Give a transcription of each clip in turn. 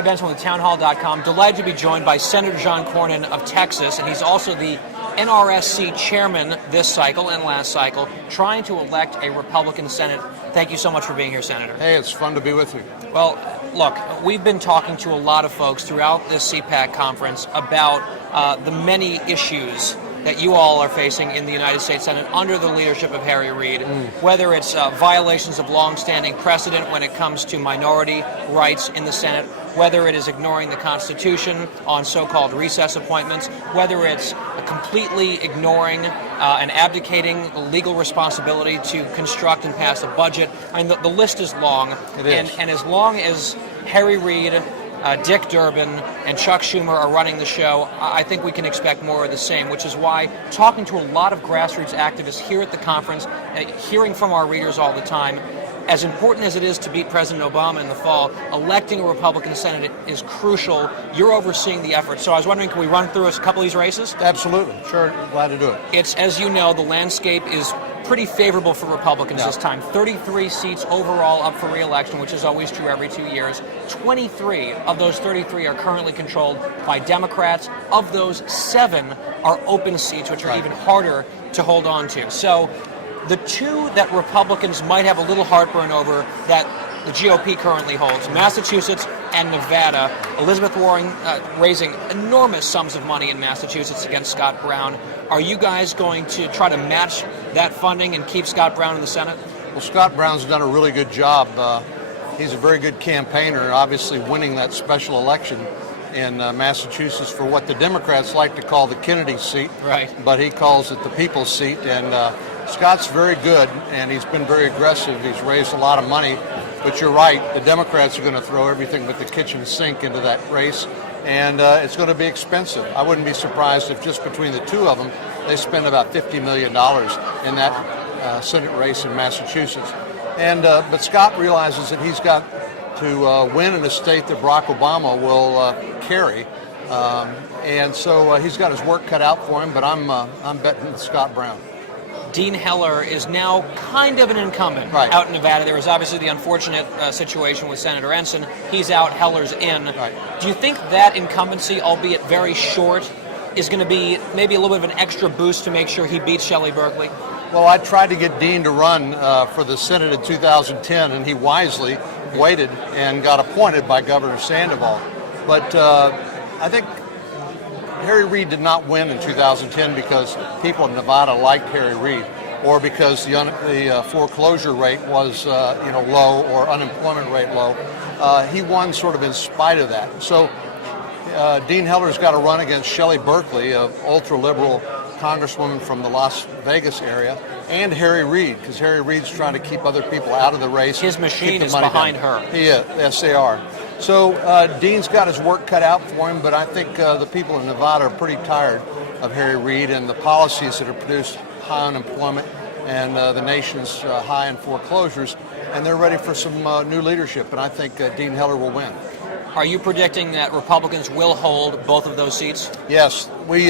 Guy Benson with townhall.com. Delighted to be joined by Senator John Cornyn of Texas, and he's also the NRSC chairman this cycle and last cycle, trying to elect a Republican Senate. Thank you so much for being here, Senator. Hey, it's fun to be with you. Well, look, we've been talking to a lot of folks throughout this CPAC conference about the many issues that you all are facing in the United States Senate under the leadership of Harry Reid, whether it's violations of longstanding precedent when it comes to minority rights in the Senate, whether it is ignoring the Constitution on so-called recess appointments, whether it's completely ignoring and abdicating legal responsibility to construct and pass a budget. I mean, the list is long. It is. And as long as Harry Reid, Dick Durbin, and Chuck Schumer are running the show, I think we can expect more of the same, which is why talking to a lot of grassroots activists here at the conference, hearing from our readers all the time, as important as it is to beat President Obama in the fall, electing a Republican Senate is crucial. You're overseeing the effort. So I was wondering, can we run through a couple of these races? Absolutely. Sure. Glad to do it. It's, as you know, the landscape is pretty favorable for Republicans this time. 33 seats overall up for re-election, which is always true every 2 years. 23 of those 33 are currently controlled by Democrats. Of those, 7 are open seats, which are even harder to hold on to. So the two that Republicans might have a little heartburn over that the GOP currently holds, Massachusetts and Nevada. Elizabeth Warren raising enormous sums of money in Massachusetts against Scott Brown. Are you guys going to try to match that funding and keep Scott Brown in the Senate? Well, Scott Brown's done a really good job. He's a very good campaigner, obviously winning that special election in Massachusetts for what the Democrats like to call the Kennedy seat. Right. But he calls it the people's seat. And Scott's very good, and he's been very aggressive. He's raised a lot of money. But you're right, the Democrats are going to throw everything but the kitchen sink into that race, and it's going to be expensive. I wouldn't be surprised if just between the two of them, they spend about $50 million in that Senate race in Massachusetts. And but Scott realizes that he's got to win in a state that Barack Obama will carry, and so he's got his work cut out for him. But I'm betting Scott Brown. Dean Heller is now kind of an incumbent out in Nevada. There was obviously the unfortunate situation with Senator Ensign. He's out, Heller's in. Right. Do you think that incumbency, albeit very short, is going to be maybe a little bit of an extra boost to make sure he beats Shelley Berkeley? Well, I tried to get Dean to run for the Senate in 2010, and he wisely waited and got appointed by Governor Sandoval. But I think Harry Reid did not win in 2010 because people in Nevada liked Harry Reid, or because the foreclosure rate was low or unemployment rate low. He won sort of in spite of that. So Dean Heller's got to run against Shelley Berkeley, an ultra-liberal congresswoman from the Las Vegas area, and Harry Reid, because Harry Reid's trying to keep other people out of the race. His machine is behind her. Yes, they are. So Dean's got his work cut out for him, but I think the people in Nevada are pretty tired of Harry Reid and the policies that have produced high unemployment and the nation's high in foreclosures, and they're ready for some new leadership, and I think Dean Heller will win. Are you predicting that Republicans will hold both of those seats? Yes, we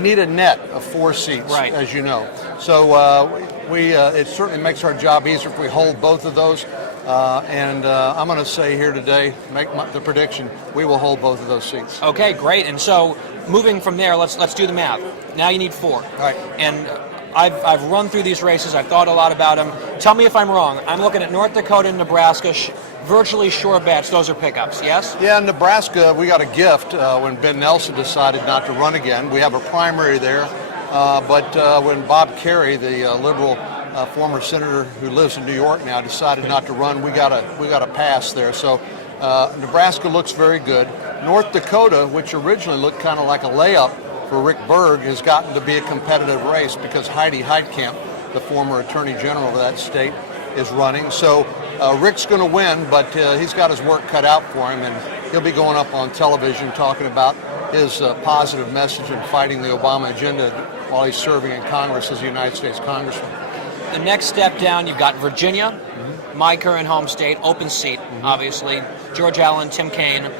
need a net of 4 seats, as you know. So it certainly makes our job easier if we hold both of those. And I'm going to say here today, make the prediction, we will hold both of those seats. Okay, great. And so moving from there, let's do the math. Now you need 4. Right. And I've run through these races. I've thought a lot about them. Tell me if I'm wrong. I'm looking at North Dakota and Nebraska. Virtually sure bets. Those are pickups, yes? Yeah, in Nebraska, we got a gift when Ben Nelson decided not to run again. We have a primary there. But when Bob Kerrey, the liberal former senator who lives in New York now, decided not to run, we got a pass there. So Nebraska looks very good. North Dakota, which originally looked kind of like a layup for Rick Berg, has gotten to be a competitive race because Heidi Heitkamp, the former attorney general of that state, is running. So Rick's going to win, but he's got his work cut out for him, and he'll be going up on television talking about his positive message and fighting the Obama agenda while he's serving in Congress as a United States Congressman. The next step down, you've got Virginia, my current home state, open seat, obviously. George Allen, Tim Kaine.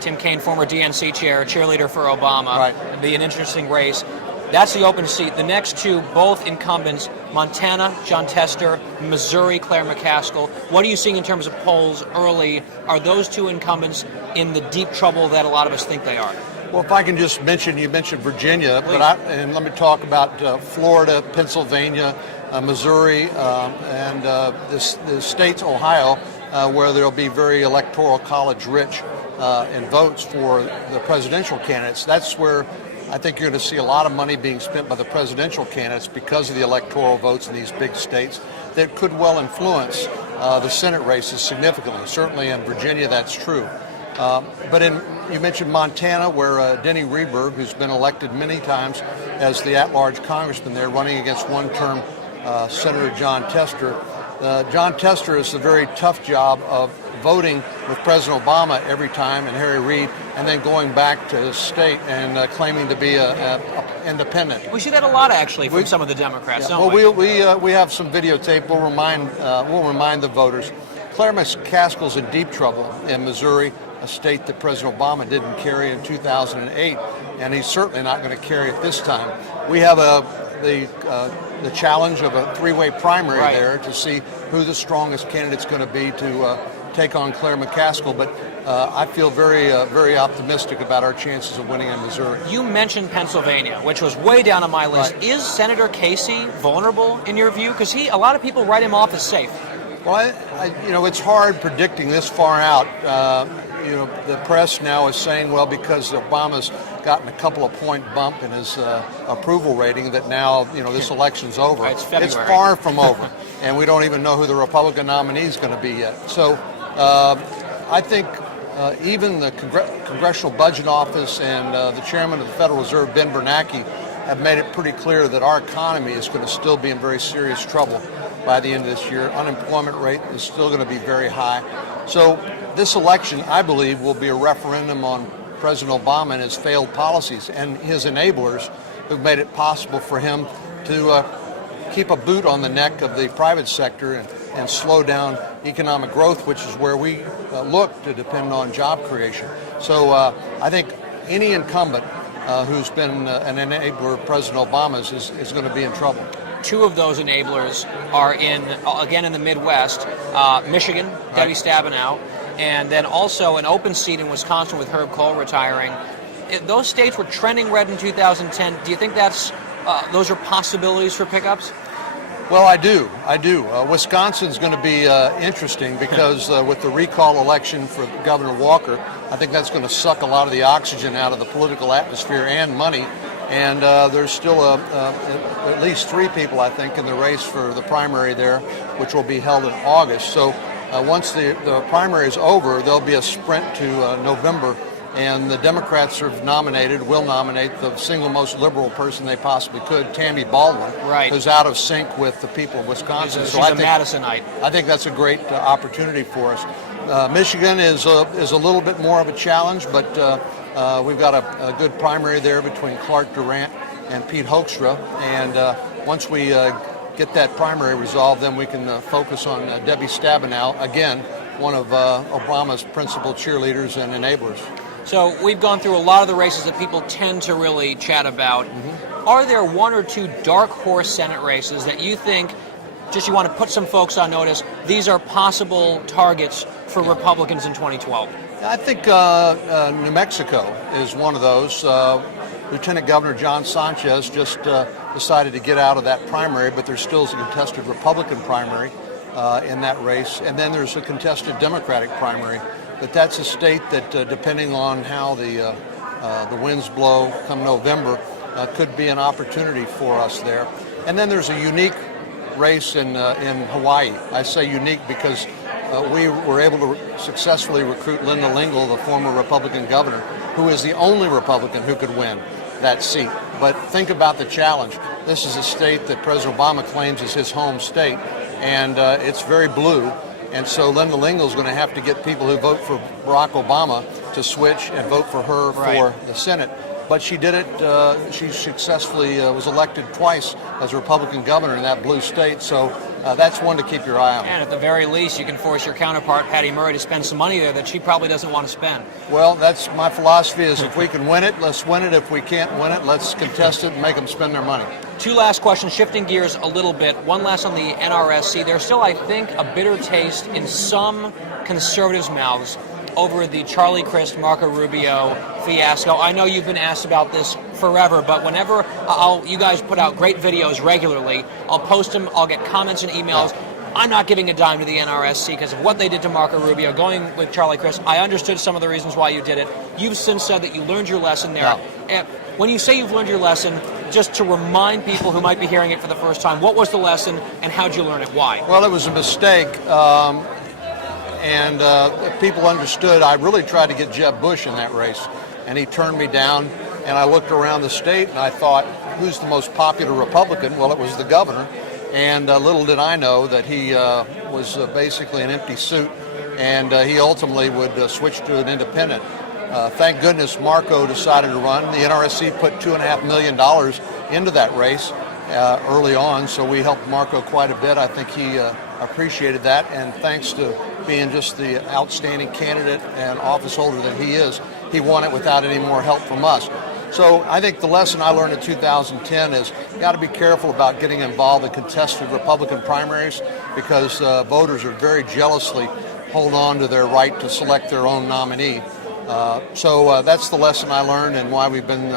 Tim Kaine, former DNC chair, cheerleader for Obama. Right. It'd be an interesting race. That's the open seat. The next two, both incumbents, Montana, Jon Tester, Missouri, Claire McCaskill. What are you seeing in terms of polls early? Are those two incumbents in the deep trouble that a lot of us think they are? Well, if I can just mention, you mentioned Virginia, Please. and let me talk about Florida, Pennsylvania, Missouri, and the states, Ohio, where there'll be very electoral college rich in votes for the presidential candidates. That's where I think you're going to see a lot of money being spent by the presidential candidates because of the electoral votes in these big states that could well influence the Senate races significantly. Certainly in Virginia, that's true. But you mentioned Montana, where Denny Rehberg, who's been elected many times as the at-large congressman there, running against one-term Senator Jon Tester. Jon Tester is a very tough job of voting with President Obama every time and Harry Reid, and then going back to his state and claiming to be a independent. We see that a lot, actually, from some of the Democrats, don't we? Well, we have some videotape. We'll remind the voters. Claire McCaskill's in deep trouble in Missouri, a state that President Obama didn't carry in 2008, and he's certainly not going to carry it this time. We have the challenge of a three-way primary there to see who the strongest candidate's going to be to take on Claire McCaskill, but I feel very optimistic about our chances of winning in Missouri. You mentioned Pennsylvania, which was way down on my list. Right. Is Senator Casey vulnerable in your view? Because a lot of people write him off as safe. Well, it's hard predicting this far out. The press now is saying, well, because Obama's gotten a couple of point bump in his approval rating, that now, this election's over. Right, it's February. It's far from over, and we don't even know who the Republican nominee is going to be yet. So I think even the Congressional Budget Office and the chairman of the Federal Reserve, Ben Bernanke, have made it pretty clear that our economy is going to still be in very serious trouble by the end of this year. Unemployment rate is still going to be very high. So this election, I believe, will be a referendum on President Obama and his failed policies and his enablers who've made it possible for him to keep a boot on the neck of the private sector and slow down economic growth, which is where we look to depend on job creation. So I think any incumbent who's been an enabler of President Obama's is going to be in trouble. Two of those enablers are again in the Midwest, Michigan, Debbie Stabenow, and then also an open seat in Wisconsin with Herb Kohl retiring. Those states were trending red in 2010. Do you think those are possibilities for pickups? Well, I do. Wisconsin's going to be interesting because with the recall election for Governor Walker, I think that's going to suck a lot of the oxygen out of the political atmosphere and money. And there's still at least three people, I think, in the race for the primary there, which will be held in August. So once the primary is over, there'll be a sprint to November. And the Democrats will nominate the single most liberal person they possibly could, Tammy Baldwin, who's out of sync with the people of Wisconsin. She's a Madisonite. I think that's a great opportunity for us. Michigan is a little bit more of a challenge, but we've got a good primary there between Clark Durant and Pete Hoekstra. And once we get that primary resolved, then we can focus on Debbie Stabenow, again, one of Obama's principal cheerleaders and enablers. So we've gone through a lot of the races that people tend to really chat about. Mm-hmm. Are there one or two dark horse Senate races that you think, just you want to put some folks on notice, these are possible targets for Republicans in 2012? I think New Mexico is one of those. Lieutenant Governor John Sanchez just decided to get out of that primary, but there's still a contested Republican primary in that race. And then there's a contested Democratic primary. But that's a state that, depending on how the winds blow come November, could be an opportunity for us there. And then there's a unique race in Hawaii. I say unique because we were able to successfully recruit Linda Lingle, the former Republican governor, who is the only Republican who could win that seat. But think about the challenge. This is a state that President Obama claims is his home state, and it's very blue. And so Linda Lingle is going to have to get people who vote for Barack Obama to switch and vote for her for the Senate. But she did it. She successfully was elected twice as a Republican governor in that blue state. So that's one to keep your eye on. And at the very least, you can force your counterpart, Patty Murray, to spend some money there that she probably doesn't want to spend. Well, that's my philosophy is if we can win it, let's win it. If we can't win it, let's contest it and make them spend their money. Two last questions, shifting gears a little bit. One last on the NRSC. There's still, I think, a bitter taste in some conservatives' mouths over the Charlie Crist, Marco Rubio fiasco. I know you've been asked about this forever, but whenever you guys put out great videos regularly, I'll post them, I'll get comments and emails. I'm not giving a dime to the NRSC because of what they did to Marco Rubio. Going with Charlie Crist, I understood some of the reasons why you did it. You've since said that you learned your lesson there. Yeah. When you say you've learned your lesson, just to remind people who might be hearing it for the first time, what was the lesson and how'd you learn it? Why? Well, it was a mistake. And people understood. I really tried to get Jeb Bush in that race, and he turned me down. And I looked around the state, and I thought, who's the most popular Republican? Well, it was the governor. And little did I know that he was basically an empty suit, and he ultimately would switch to an independent. Thank goodness Marco decided to run. The NRSC put $2.5 million into that race early on, so we helped Marco quite a bit. I think he appreciated that, and thanks to being just the outstanding candidate and office holder that he is, he won it without any more help from us. So I think the lesson I learned in 2010 is you got to be careful about getting involved in contested Republican primaries because voters are very jealously hold on to their right to select their own nominee. So that's the lesson I learned and why we've been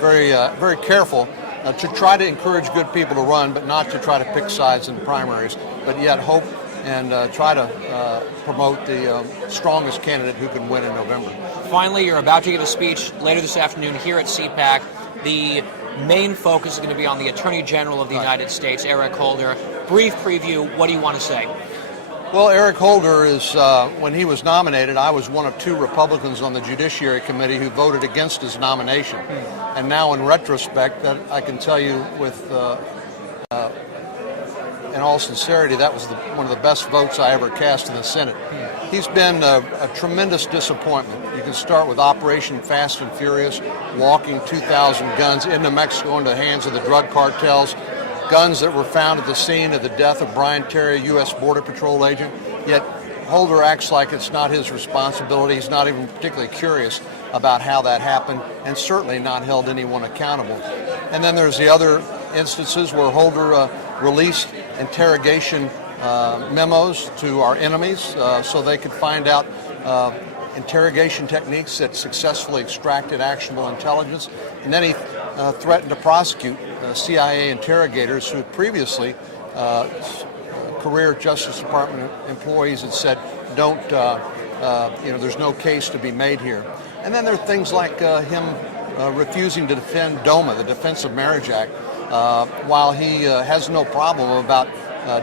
very careful to try to encourage good people to run, but not to try to pick sides in primaries, but yet hope and try to promote the strongest candidate who can win in November. Finally, you're about to give a speech later this afternoon here at CPAC. The main focus is going to be on the Attorney General of the United States, Eric Holder. Brief preview, what do you want to say? Well, Eric Holder is, when he was nominated, I was one of two Republicans on the Judiciary Committee who voted against his nomination. And now in retrospect, that I can tell you with in all sincerity, that was one of the best votes I ever cast in the Senate. He's been a tremendous disappointment. You can start with Operation Fast and Furious, walking 2,000 guns into Mexico into the hands of the drug cartels, guns that were found at the scene of the death of Brian Terry, a U.S. Border Patrol agent, yet Holder acts like it's not his responsibility. He's not even particularly curious about how that happened, and certainly not held anyone accountable. And then there's the other instances where Holder released interrogation memos to our enemies so they could find out interrogation techniques that successfully extracted actionable intelligence. And then he threatened to prosecute CIA interrogators who had previously career Justice Department employees had said, don't, there's no case to be made here. And then there are things like him refusing to defend DOMA, the Defense of Marriage Act, while he has no problem about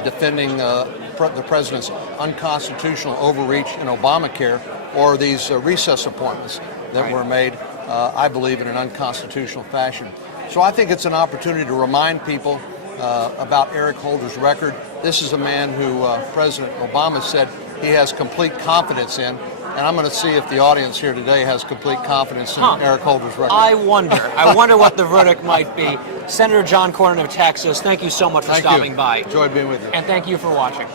defending the president's unconstitutional overreach in Obamacare or these recess appointments that were made, I believe, in an unconstitutional fashion. So I think it's an opportunity to remind people about Eric Holder's record. This is a man who President Obama said he has complete confidence in, and I'm going to see if the audience here today has complete confidence in Eric Holder's record. I wonder what the verdict might be. Senator John Cornyn of Texas, thank you so much for stopping by. Enjoyed being with you. And thank you for watching.